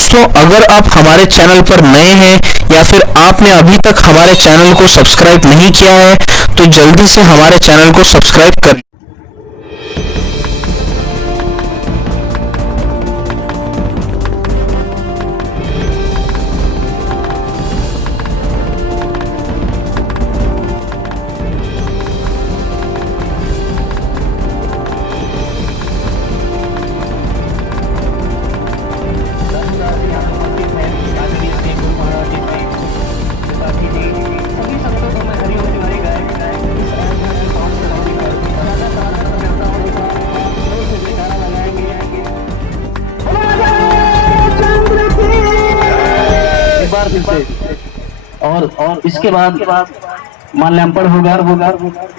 दोस्तों, अगर आप हमारे चैनल पर नए हैं या फिर आपने अभी तक हमारे चैनल को सब्सक्राइब नहीं किया है तो जल्दी से हमारे चैनल को सब्सक्राइब करें। और इसके बाद माल्यार्पण होगा।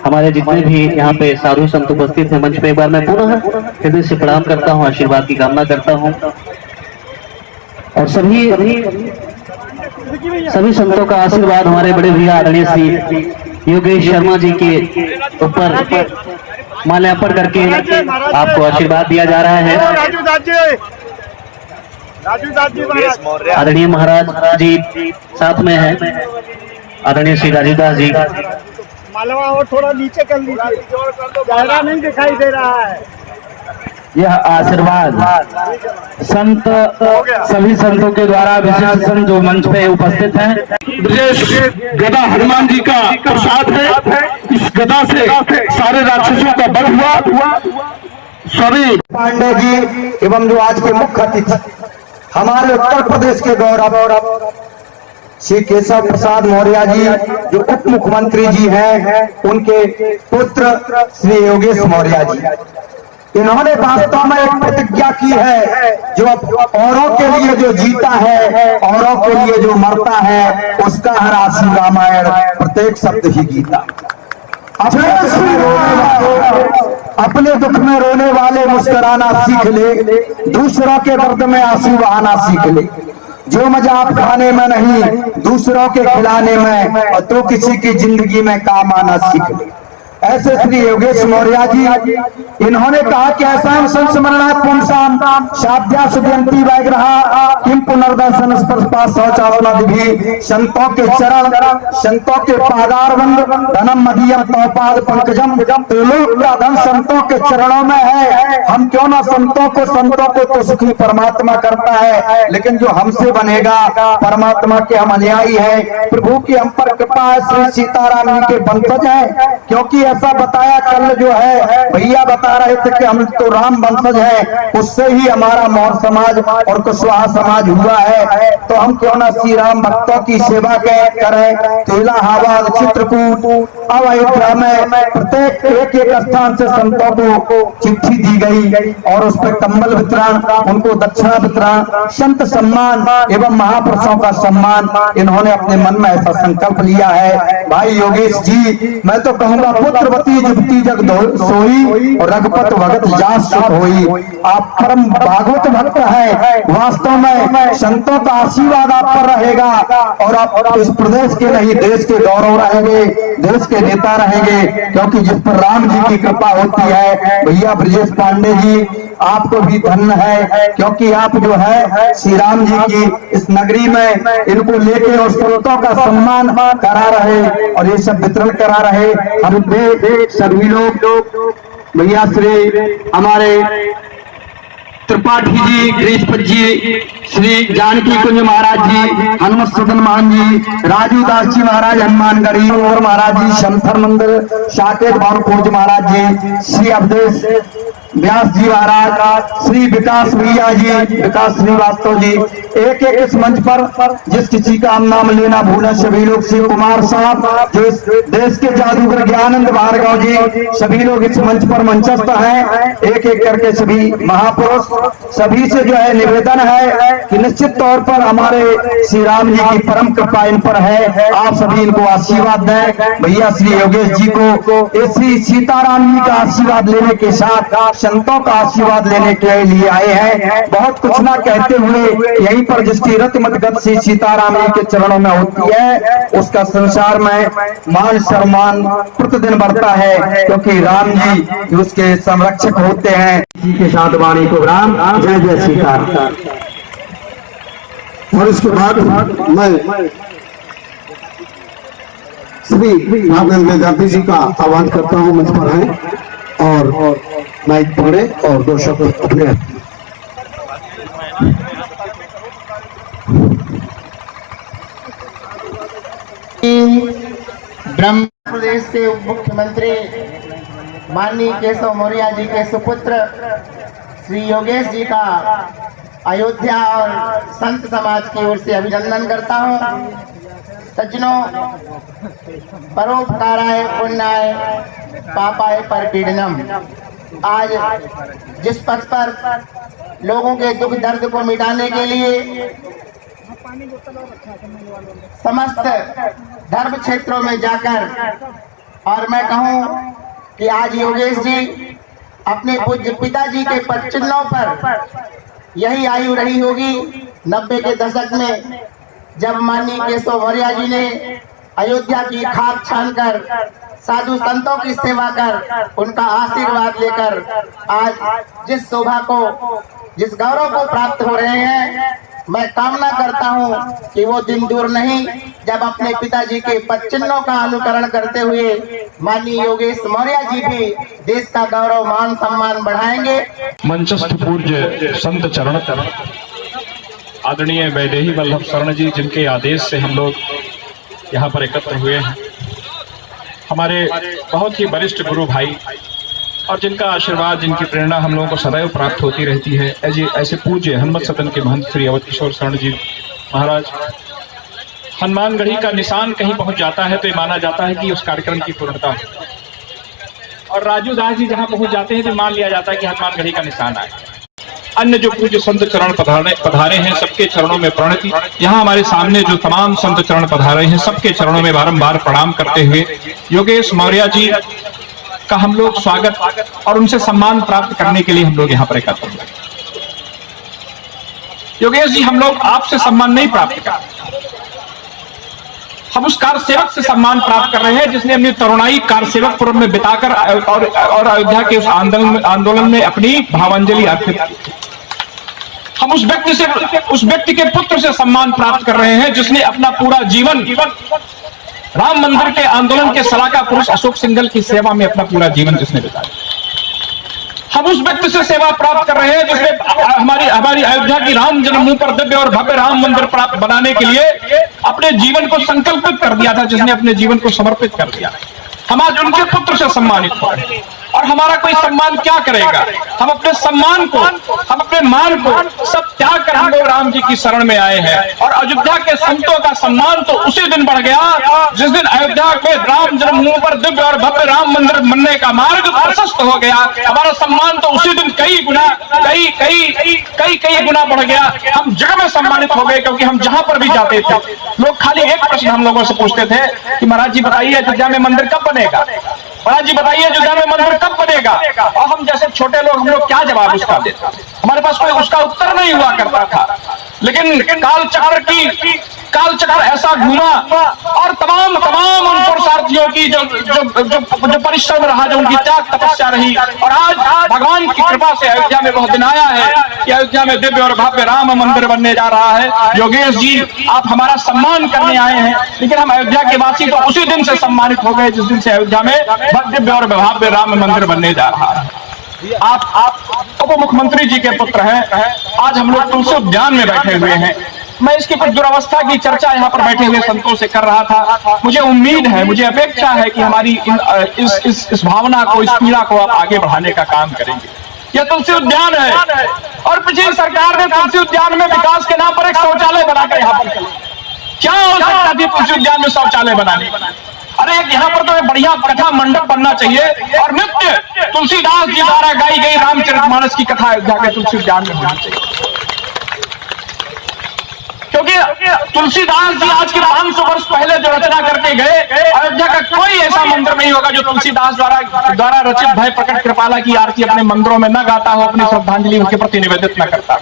हमारे जितने भी यहाँ पे साधु संत उपस्थित हैं मंच पे, एक बार मैं पुनः हृदय से प्रणाम करता हूँ, आशीर्वाद की कामना करता हूँ और सभी संतों का आशीर्वाद हमारे बड़े भैया आदरणीय श्री योगेश शर्मा जी के ऊपर माल्यार्पण करके आपको आशीर्वाद दिया जा रहा है। आदरणीय महाराज जी साथ में है, आदरणीय श्री राजीव दास जी। मालवा और थोड़ा नीचे कर लीजिए, चेहरा नहीं दिखाई दे रहा है। यह आशीर्वाद संत सभी संतों के द्वारा विशिष्ट संत जो मंच पे उपस्थित हैं, ब्रजेश गदा हनुमान जी का प्रसाद है। इस गदा से सारे राक्षसों का वध हुआ। सभी पांडे जी एवं जो आज के मुख्य अतिथि हमारे उत्तर प्रदेश के गौरव श्री केशव प्रसाद मौर्य जी जो उप मुख्यमंत्री जी हैं, उनके पुत्र श्री योगेश मौर्य जी, इन्होंने वास्तव में एक प्रतिज्ञा की है, जो औरों के लिए जो जीता है, औरों के लिए जो मरता है, उसका हर आंसू रामायण, प्रत्येक शब्द ही गीता। अपने दुख में रोने वाले मुस्कुराना सीख ले, दूसरों के दर्द में आंसू बहाना सीख ले। जो मजा आप खाने में नहीं, दूसरों के खिलाने में, और तो किसी की जिंदगी में काम आना सीख ले। ऐसे श्री योगेश मौर्य जी, इन्होंने कहा कि ऐसा संस्मरणात् पुंसाम शाद्या सुजयंती वैग्रहा किम पुनर्दर्शन स्पर्शा शौचासनादिभिः। संतों के चरण, संतों के पादारविंद, धनम मदीयम तवपाद पंकजम, त्रिलोक का धन संतों के चरणों में है। हम क्यों ना संतों को तो सुखी परमात्मा करता है, लेकिन जो हमसे बनेगा परमात्मा के हम अनुयायी है, प्रभु की हम पर कृपा है। श्री सीताराम जी के वंशज है, क्योंकि ऐसा बताया कल जो है भैया बता रहे थे कि हम तो राम वंशज है, उससे ही हमारा मौर्य समाज और कुशवाहा समाज हुआ है। तो हम क्यों ना श्री राम भक्तों की सेवा करें। तो इलाहाबाद, चित्रकूट, अयोध्या में प्रत्येक एक स्थान से संतों को चिट्ठी दी गई और उस पर कंबल वितरण, उनको दक्षिणा वितरण, संत सम्मान एवं महापुरुषों का सम्मान, इन्होंने अपने मन में ऐसा संकल्प लिया है। भाई योगेश जी, मैं तो कहूंगा पुत्रवती जुगती जग सोई और रघुपत भगत जास सुख होई। आप परम भागवत भक्त हैं, वास्तव में संतों का आशीर्वाद आप पर रहेगा और आप इस प्रदेश के नहीं देश के गौरव रहेंगे, देश के नेता रहेंगे, क्योंकि जिस पर राम जी की कृपा होती है। भैया ब्रजेश पांडे जी, आपको भी धन्य है, क्योंकि आप जो है श्री राम जी की इस नगरी में इनको लेके और संतों का सम्मान करा रहे और ये सब वितरण करा रहे। हम सभी लोग भैया श्री हमारे त्रिपाठी जी, गृहस्पति जी, श्री जानकी कुंज महाराज जी, हनुमत सदन महान जी, राजू दास जी महाराज हनुमानगढ़ी और महाराज जी, शंकर मंदिर साकेत भानुपूज महाराज जी, श्री अवधेश व्यास जी महाराज, श्री विकास भैया जी, विकास श्रीवास्तव जी, एक इस मंच पर जिस किसी का हम नाम लेना भूलें सभी लोग, श्री कुमार साहब जो इस देश के जादूगर ज्ञानंद भार्गव जी, सभी लोग इस मंच पर मंचस्थ हैं। एक करके सभी महापुरुष, सभी से जो है निवेदन है कि निश्चित तौर पर हमारे श्री राम जी की परम कृपा इन पर है, आप सभी इनको आशीर्वाद दें। भैया श्री योगेश जी को श्री सीताराम जी का आशीर्वाद लेने के साथ संतों का आशीर्वाद लेने के लिए आए हैं। बहुत कुछ ना कहते हुए यहीं पर जिसकी रतिमत गति सीताराम जी के चरणों में होती है, उसका संसार में मान सम्मान प्रतिदिन बढ़ता है, क्योंकि राम जी उसके संरक्षक होते हैं। जी के साथ वाणी को राम, जय जय सीताराम। और इसके बाद मैं श्री राघवेंद्र वेदांती जी का आह्वान करता हूं, मंच पर हैं और माइक पकड़े और 2 शब्द अपने ब्रह्म प्रदेश के उप मुख्यमंत्री माननीय केशव मौर्य जी के सुपुत्र श्री योगेश जी का अयोध्या और संत समाज की ओर से अभिनंदन करता हूं। सज्जनों, परोपकाराय पुण्याय पापाय परपीडनम। आज जिस पथ पर लोगों के दुख दर्द को मिटाने के लिए समस्त धर्म क्षेत्रों में जाकर, और मैं कहूं कि आज योगेश जी अपने पूज्य पिताजी के पद चिन्हों पर यही आयु रही होगी 90 के दशक में, जब माननीय केशव मौर्य जी ने अयोध्या की खाक छानकर साधु संतों की सेवा कर उनका आशीर्वाद लेकर आज जिस शोभा को, जिस गौरव को प्राप्त हो रहे हैं, मैं कामना करता हूं कि वो दिन दूर नहीं जब अपने पिताजी के पद चिन्हों का अनुकरण करते हुए माननीय योगेश मौर्य जी भी देश का गौरव मान सम्मान बढ़ाएंगे। मंचस्थ पूज्य संत चरण आदरणीय वैदेही वल्लभ शरण जी, जिनके आदेश से हम लोग यहाँ पर एकत्र हुए हैं, हमारे बहुत ही वरिष्ठ गुरु भाई, और जिनका आशीर्वाद, जिनकी प्रेरणा हम लोगों को सदैव प्राप्त होती रहती है, ऐसे पूज्य हनुमत सदन के महंत श्री अवध किशोर शरण जी महाराज। हनुमानगढ़ी का निशान कहीं पहुंच जाता है तो ये माना जाता है कि उस कार्यक्रम की पूर्णता हो, और राजू दास जी जहां पहुंच जाते हैं तो मान लिया जाता है कि हनुमानगढ़ी का निशान आए। अन्य जो पूज्य संत चरण पधारे हैं, सबके चरणों में प्रणति। यहाँ हमारे सामने जो तमाम संत चरण पधारे हैं, सबके चरणों में बारंबार प्रणाम करते हुए योगेश मौर्य जी का हम लोग स्वागत और उनसे सम्मान प्राप्त करने के लिए हम लोग यहाँ पर एकत्र हुए। योगेश जी, हम लोग आपसे सम्मान नहीं प्राप्त कर, हम उस कार सेवक से सम्मान प्राप्त कर रहे हैं जिसने अपनी तरुणाई कार सेवक पुरम में बिताकर और अयोध्या के उस आंदोलन में अपनी भावांजलि अर्पित की। हम उस व्यक्ति के पुत्र से सम्मान प्राप्त कर रहे हैं जिसने अपना पूरा जीवन राम मंदिर के आंदोलन के सलाहकार पुरुष अशोक सिंघल की सेवा में अपना पूरा जीवन जिसने बिताया। हम उस व्यक्ति से सेवा प्राप्त कर रहे हैं जिसने हमारी अयोध्या की राम जन्मभूमि पर दिव्य और भव्य राम मंदिर प्राप्त बनाने के लिए अपने जीवन को संकल्पित कर दिया था, जिसने अपने जीवन को समर्पित कर दिया। हम आज उनके पुत्र से सम्मानित हो रहे हैं, और हमारा कोई सम्मान क्या करेगा? हम अपने सम्मान को, हम अपने मान को सब त्याग कर हम लोग राम जी की शरण में आए हैं। और अयोध्या के संतों का सम्मान तो उसी दिन बढ़ गया जिस दिन अयोध्या में राम जन्मभूमि पर दिव्य और भव्य राम मंदिर बनने का मार्ग प्रशस्त हो गया। हमारा सम्मान तो उसी दिन कई गुना बढ़ गया। हम जगह में सम्मानित हो गए, क्योंकि हम जहां पर भी जाते थे लोग खाली एक प्रश्न हम लोगों से पूछते थे कि महाराज जी बताइए अयोध्या में मंदिर कब बनेगा, महाराज जी बताइए अयोध्या में मंदिर कब बनेगा। और हम जैसे छोटे लोग, हम लोग क्या जवाब उसका देते, हमारे पास कोई उसका उत्तर नहीं हुआ करता था। लेकिन काल चक्र ऐसा घूमा, और तमाम उन पुरुषार्थियों की जो परिश्रम रहा, जो उनकी त्याग तपस्या रही, और आज भगवान की कृपा से अयोध्या में वह दिन आया है कि अयोध्या में दिव्य और भव्य राम मंदिर बनने जा रहा है। योगेश जी, आप हमारा सम्मान करने आए हैं, लेकिन हम अयोध्या के वासी तो उसी दिन से सम्मानित हो गए जिस दिन से अयोध्या में दिव्य और भव्य राम मंदिर बनने जा रहा है। आप उप मुख्यमंत्री जी के पुत्र हैं। आज हम लोग तुलसी उद्यान में बैठे हुए हैं। मैं इसकी कुछ दुरावस्था की चर्चा यहाँ पर बैठे हुए संतों से कर रहा था। मुझे उम्मीद है, मुझे अपेक्षा है कि हमारी इस भावना को, इस पीड़ा को आप आगे बढ़ाने का काम करेंगे। यह तुलसी उद्यान है, और पिछली सरकार ने तुलसी उद्यान में विकास के नाम पर एक शौचालय बनाकर यहाँ पर क्या हो सकता थी तुलसी उद्यान में शौचालय बनाने? अरे यहाँ पर तो एक बढ़िया कथा मंडप बनना चाहिए, और नित्य तुलसीदास जी द्वारा गाई गई रामचरितमानस की कथा अयोध्या के तुलसी उद्यान में होनी चाहिए। क्योंकि तुलसीदास जी आज के 500 वर्ष पहले जो रचना करके गए, अयोध्या का कोई ऐसा मंदिर नहीं होगा जो तुलसीदास द्वारा रचित भय प्रकट कृपाला की आरती अपने मंदिरों में न गाता हो, अपनी श्रद्धांजलि उनके प्रति निवेदित न करता।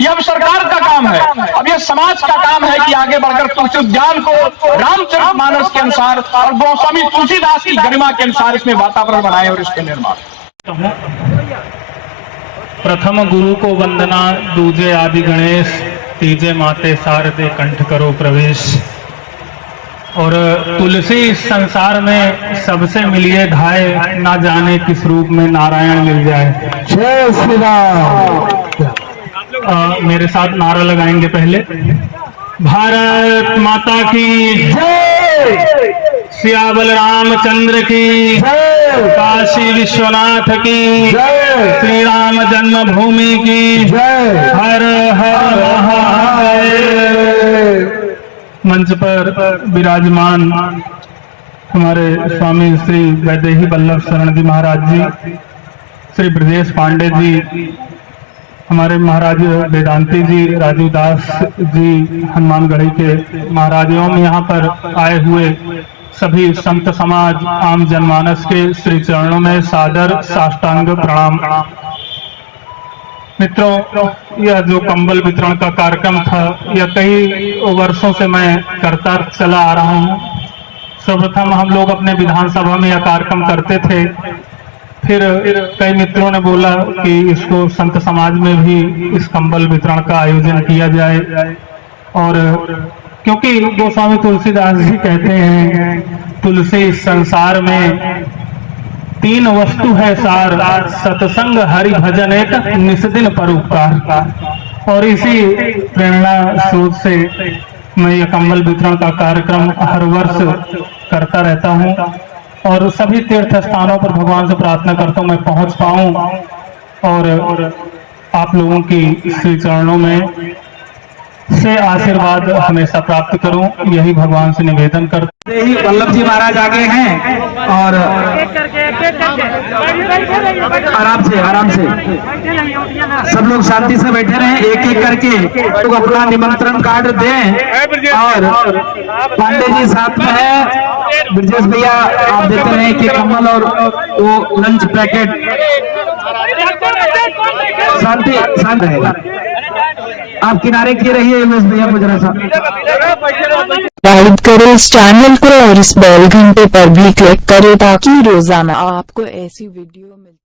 यह अब सरकार का काम है, अब यह समाज का काम है कि आगे बढ़कर तुलसी उद्यान को रामचरितमानस के अनुसार और गोस्वामी तुलसीदास की गरिमा के अनुसार इसमें वातावरण बनाए और इसके निर्माण। प्रथम गुरु को वंदना, दूजे आदि गणेश, तीजे माते शारदे कंठ करो प्रवेश। और तुलसी इस संसार में सबसे मिलिए धाय, ना जाने किस रूप में नारायण मिल जाए। जय श्री राम। मेरे साथ नारा लगाएंगे पहले। भारत माता की जय, सियावल रामचंद्र की जय, काशी विश्वनाथ की जय, श्री राम जन्मभूमि की जय। हर हर महादेव। मंच पर विराजमान हमारे स्वामी श्री वैदेही वल्लभ शरण जी महाराज जी, श्री ब्रजेश पांडे जी, हमारे महाराज वेदांती जी, राजू दास जी, हनुमानगढ़ी के महाराज एवं यहाँ पर आए हुए सभी संत समाज, आम जनमानस के श्री चरणों में सादर साष्टांग प्रणाम। मित्रों, यह जो कंबल वितरण का कार्यक्रम था, यह कई वर्षों से मैं करता चला आ रहा हूँ। सर्वप्रथम हम लोग अपने विधानसभा में यह कार्यक्रम करते थे, फिर कई मित्रों ने बोला कि इसको संत समाज में भी इस कंबल वितरण का आयोजन किया जाए। और क्योंकि गोस्वामी तुलसीदास जी कहते हैं, तुलसी इस संसार में तीन वस्तु है सार, सत्संग हरि भजन एक निस्दिन परोपकार। और इसी प्रेरणा स्रोत से मैं यह कंबल वितरण का कार्यक्रम हर वर्ष करता रहता हूँ और सभी तीर्थ स्थानों पर भगवान से प्रार्थना करता हूँ मैं पहुँच पाऊँ और आप लोगों की श्री चरणों में से आशीर्वाद हमेशा प्राप्त करूं, यही भगवान से निवेदन करते। ही वल्लभ जी महाराज आगे हैं और आराम से सब लोग शांति से बैठे रहें, एक एक करके लोग अपना निमंत्रण कार्ड दें। और पांडे जी साथ में है, ब्रजेश भैया आप देते रहे कि कम्बल और वो लंच पैकेट। शांत रहेगा, आप किनारे किए रहिए भैया को जरा सा। सब्सक्राइब करें इस चैनल को और इस बेल घंटे पर भी क्लिक करें ताकि रोजाना आपको ऐसी वीडियो मिले।